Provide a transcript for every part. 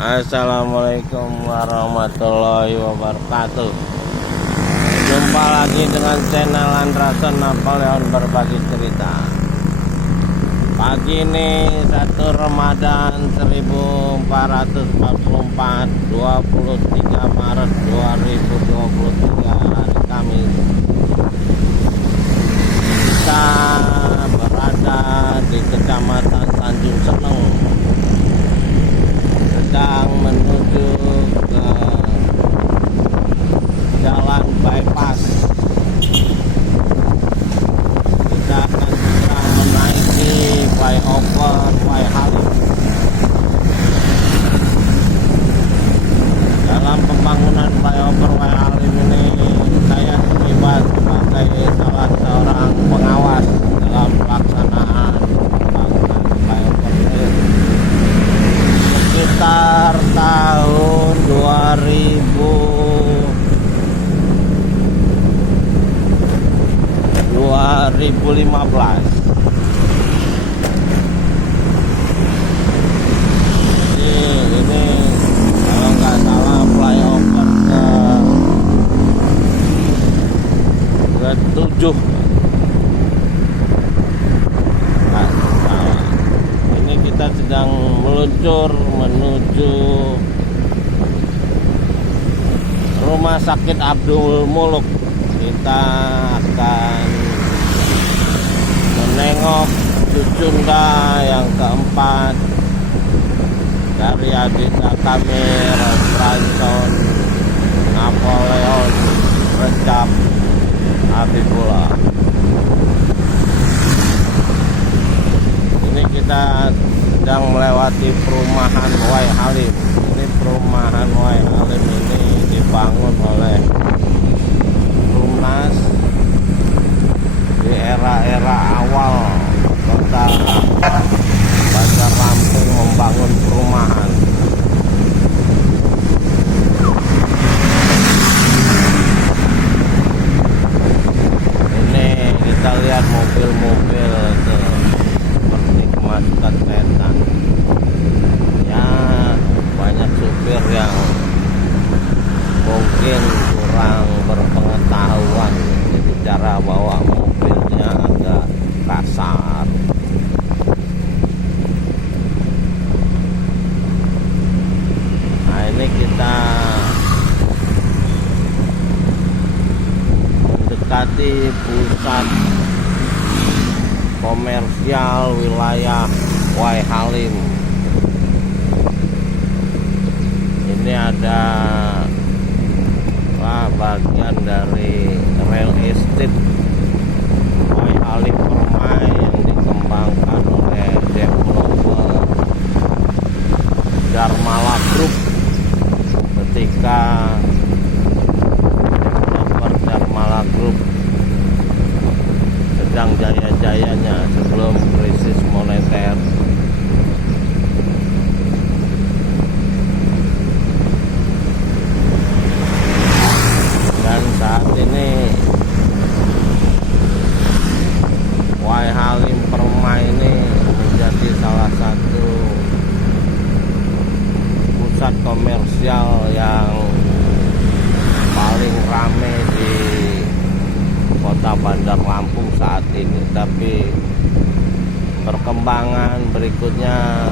Assalamualaikum warahmatullahi wabarakatuh. Jumpa lagi dengan channel Andrason Napoleon berbagi cerita. Pagi ini 1 Ramadan 1444, 23 Maret 2023, hari Kamis. Kita berada di Kecamatan Tanjung Seneng, sedang menuju ke jalan bypass. Kita akan segera menaiki flyover Wai Halim. Dalam pembangunan flyover Wai Halim ini, saya terlibat sebagai salah seorang pengawas dalam pelaksanaan pembangunan flyover ini. Sekitar tahun 2015. Ini kalau nggak salah flyover ke-7. Nggak salah. Ini kita sedang meluncur menuju Rumah Sakit Abdul Muluk. Kita akan menengok cucunda yang keempat dari Adinda Kamil Branson Napoleon Recep Habibullah. Ini kita sedang melewati perumahan Wai Halim. Ini perumahan Wai Halim ini dibangun oleh Rumnas di era-era awal kota Bandar Lampung membangun perumahan. Ini kita lihat mobil-mobil seperti kemasukan setan. Ya, banyak supir yang mungkin kurang berpengetahuan, jadi cara bawa mobilnya agak kasar. Nah, ini kita mendekati pusat komersial wilayah Wai Halim. Ini ada bagian dari real estate Wai Halim Permai yang dikembangkan oleh developer Darmala Group. Ketika developer Darmala Group sedang jaya-jayanya sebelum krisis moneter. Dan saat ini Wai Halim Permai ini menjadi salah satu pusat komersial yang paling ramai di kota Bandar Lampung saat ini. Tapi perkembangan berikutnya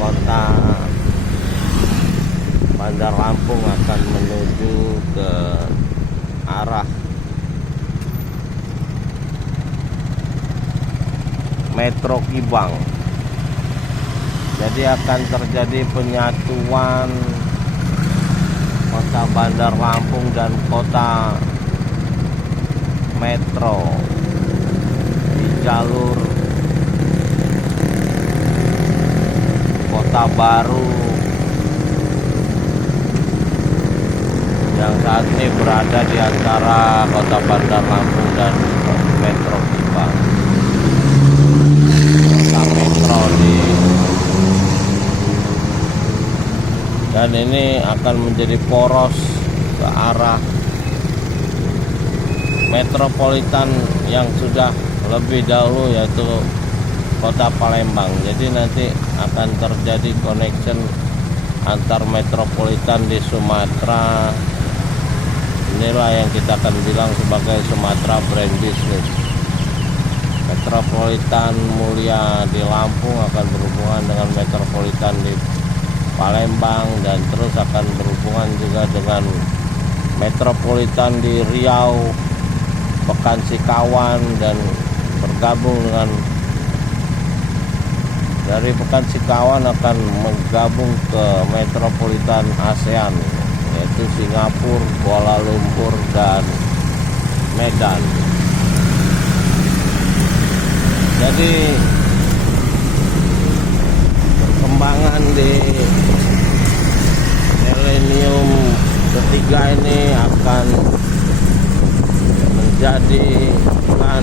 kota Bandar Lampung akan menuju ke arah Metro Kibang. Jadi akan terjadi penyatuan kota Bandar Lampung dan kota Metro di jalur Kota Baru yang saat ini berada di antara kota Bandar Lampung dan Metro Kibang. Kota Metro dan ini akan menjadi poros ke arah metropolitan yang sudah lebih dahulu, yaitu kota Palembang. Jadi nanti akan terjadi connection antar metropolitan di Sumatera. Inilah yang kita akan bilang sebagai Sumatera Brand Business. Metropolitan Mulia di Lampung akan berhubungan dengan metropolitan di Palembang, dan terus akan berhubungan juga dengan metropolitan di Riau, Pekan Sikawan, dan bergabung dengan dari Pekan Sikawan akan menggabung ke metropolitan ASEAN, yaitu Singapura, Kuala Lumpur, dan Medan. Jadi perkembangan di milenium ketiga ini akan menjadikan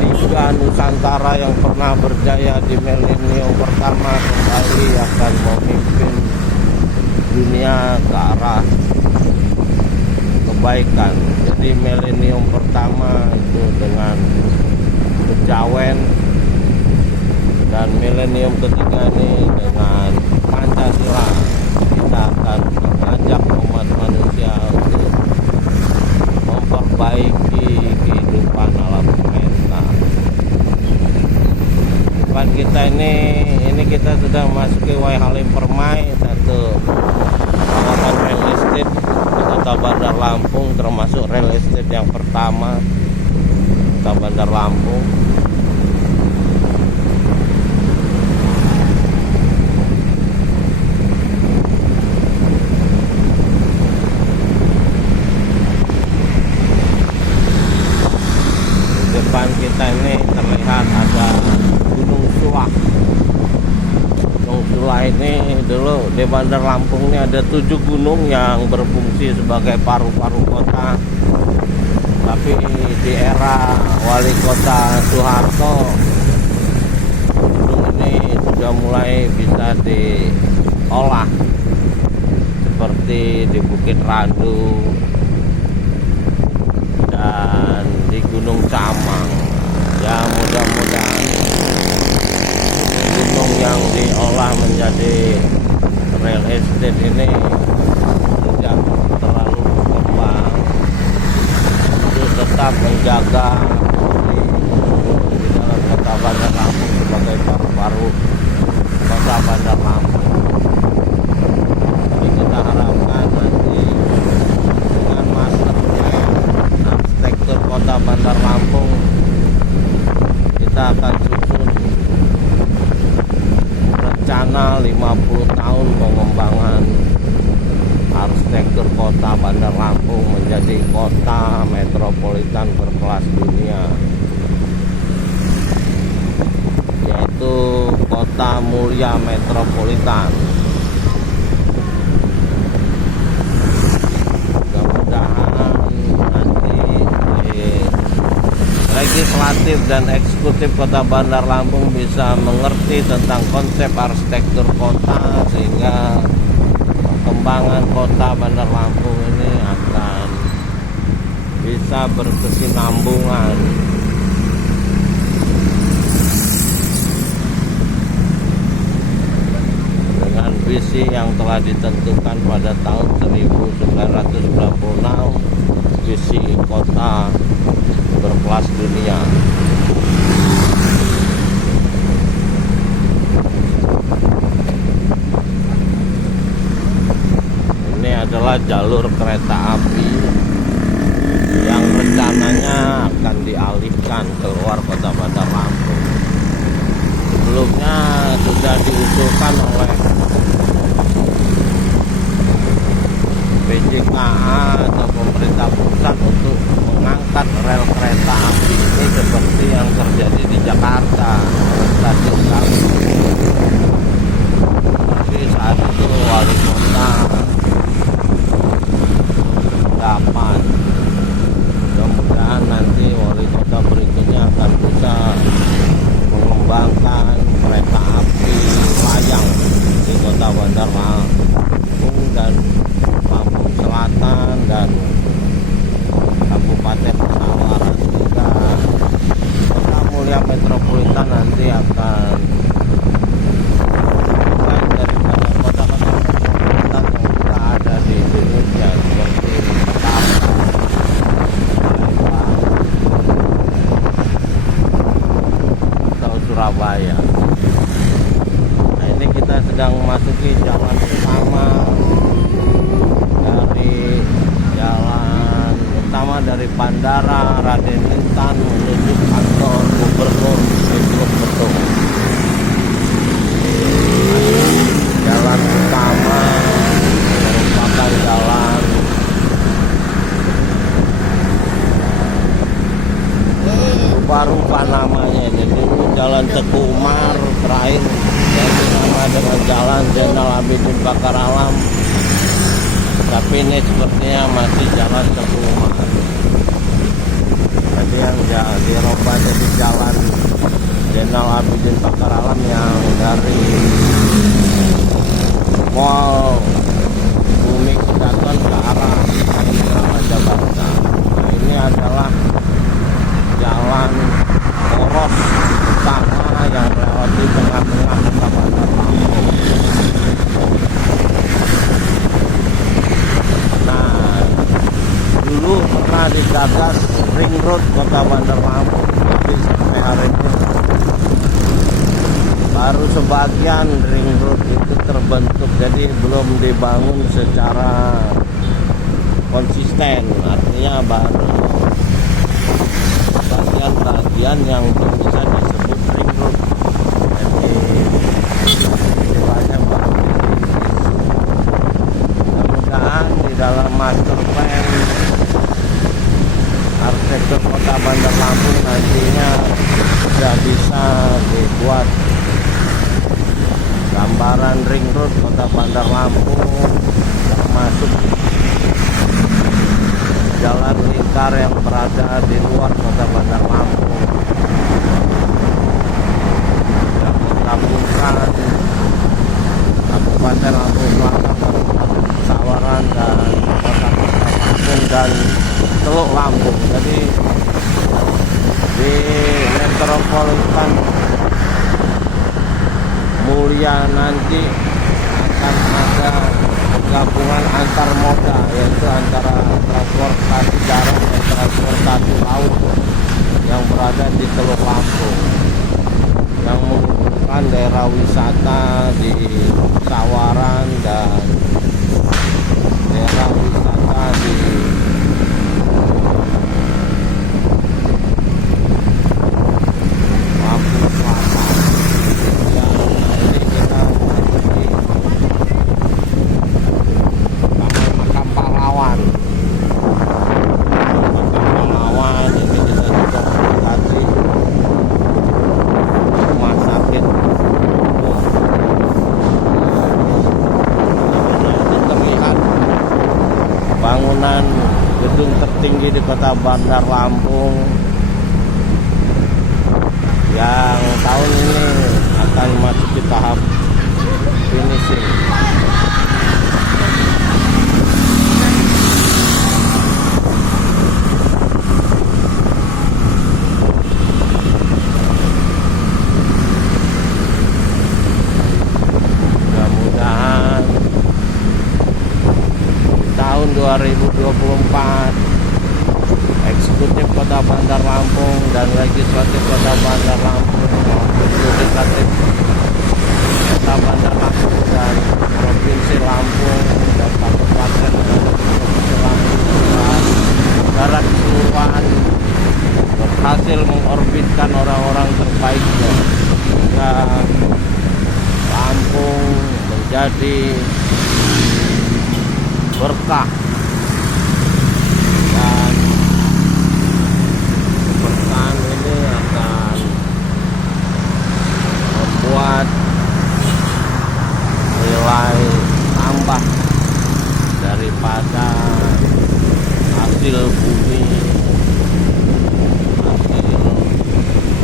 Liga Nusantara yang pernah berjaya di milenium pertama kembali akan memimpin dunia ke arah kebaikan. Jadi milenium pertama itu dengan kejawen, dan milenium ketiga ini dengan Pancasila. Kita akan mengajak umat manusia untuk memperbaiki kehidupan alam semesta. Depan kita ini kita sudah memasuki Wai Halim Permai, satu kawasan real estate di Kota Bandar Lampung, termasuk real estate yang pertama Kota Bandar Lampung. Depan kita ini terlihat ada Gunung Sulak. Gunung Sulak ini dulu di Bandar Lampung ini ada 7 gunung yang berfungsi sebagai paru-paru kota. Tapi di era Wali Kota Soeharto, gunung ini sudah mulai bisa diolah, seperti di Bukit Randu dan di Gunung Camang. Ya, mudah-mudahan gunung yang diolah menjadi real estate ini tidak terlalu berkembang, untuk tetap menjaga di dalam Kota Bandar Lampung sebagai paru-paru Kota Bandar Lampung. Jadi kita harapkan nanti dengan master plan arsitektur Kota Bandar Lampung, kita akan susun rencana 50 tahun pengembangan arsitektur Kota Bandar Lampung menjadi kota metropolitan berkelas dunia, yaitu kota mulia metropolitan. Mudah-mudahan nanti legislatif dan eksekutif Kota Bandar Lampung bisa mengerti tentang konsep arsitektur kota, sehingga perkembangan Kota Bandar Lampung ini akan bisa berkesinambungan dengan visi yang telah ditentukan pada tahun 1996, visi kota berkelas dunia. Ini adalah jalur kereta api yang rencananya akan dialihkan keluar Kota Bandar Lampung. Sebelumnya sudah diusulkan oleh PJKA atau pemerintah pusat untuk mengangkat rel kereta api ini seperti yang terjadi di Jakarta, stasiun Gambir. Tapi saat itu wali kota dapat. Mudah-mudahan nanti wali kota berikutnya akan bisa mengembangkan kereta api layang di Kota Bandar Lampung dan Lampung Selatan dan Kabupaten Sawara, sehingga Kota Mulia Metropolitan nanti akan sedang memasuki jalan utama dari Bandara Raden Intan menuju kantor Gubernur Ibnu Betung. Jalan utama merupakan jalan rupa-rupa namanya. Jadi Jalan Teguh Umar, terakhir yaitu nama dengan Jalan Zainal Abidin Bakar Alam, tapi ini sepertinya masih Jalan Teguh Umar. Jadi yang dirubah jadi Jalan Zainal Abidin Bakar Alam yang dari Mall Bumi Kedaton ke arah Indra Majabata. Nah, ini adalah jalan poros utama yang melewati tengah-tengah Kota Bandar Lampung. Nah, dulu pernah digagas ring road Kota Bandar Lampung, tapi sampai hari ini baru sebagian ring road itu terbentuk, jadi belum dibangun secara konsisten. Artinya baru bagian-bagian yang belum bisa disebut ring road, jadi istilahnya baru mudah-mudahan di dalam master plan arsitektur Kota Bandar Lampung nantinya sudah bisa dibuat gambaran ring road Kota Bandar Lampung, termasuk jalan lingkar yang berada di luar Kota Bandar Lampung yang menggabungkan Kabupaten Lampung Selatan, Kabupaten Pesawaran, dan Kota-kota Lampung dan Teluk Lampung. Jadi di metropolitan Mulia nanti akan ada gabungan antar moda, yaitu antara transportasi darat dan transportasi laut yang berada di Teluk Lampung, yang menghubungkan daerah wisata di Sawaran dan daerah wisata di Lampung Selatan. Ya, ini kita memasuki makam pahlawan. Makam pahlawan ini kita juga mendekati rumah sakit umum. Itu terlihat bangunan gedung tertinggi di Kota Bandar Lampung yang tahun ini akan memasuki tahap finishing. Mudah-mudahan tahun 2024 eksekutif Kota Bandar Lampung dan legislatif Kota Bandar Lampung maupun yudikatif Kota Bandar Lampung dan Provinsi Lampung dan Kabupaten Provinsi Lampung secara keseluruhan berhasil mengorbitkan orang-orang terbaiknya sehingga Lampung menjadi berkah, dan keberkahan ini akan membuat nilai tambah daripada hasil bumi, hasil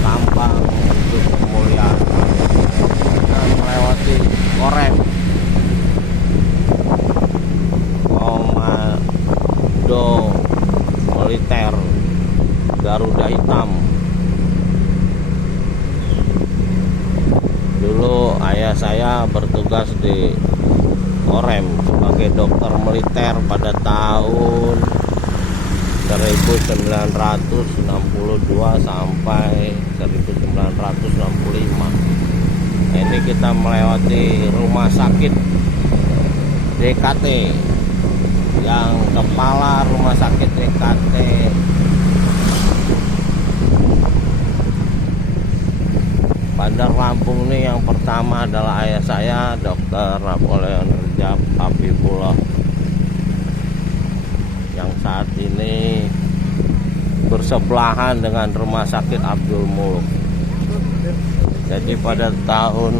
tambang untuk kemuliaan. Kita melewati Korem, Komando Militer Garuda Hitam. Dulu ayah saya bertugas di Korem sebagai dokter militer pada tahun 1962 sampai 1965. Ini kita melewati rumah sakit DKT, yang kepala rumah sakit DKT Bandar Lampung ini yang pertama adalah ayah saya, Dr. Napoleon Rejab Habibullah, yang saat ini bersebelahan dengan rumah sakit Abdul Muluk. Jadi pada tahun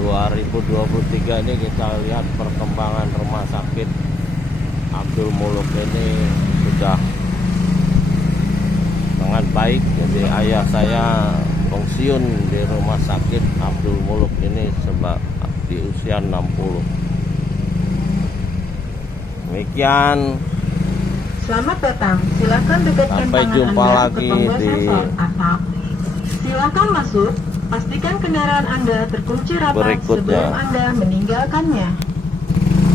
2023 ini kita lihat perkembangan rumah sakit Abdul Muluk ini sudah sangat baik. Jadi ayah saya pensiun di rumah sakit Abdul Muluk ini sebab di usia 60. Demikian, selamat datang. Silakan dekatkan sampai tangan jumpa Anda lagi ke tombol di sensor atap. Silakan masuk. Pastikan kendaraan Anda terkunci rapat berikutnya. sebelum Anda meninggalkannya.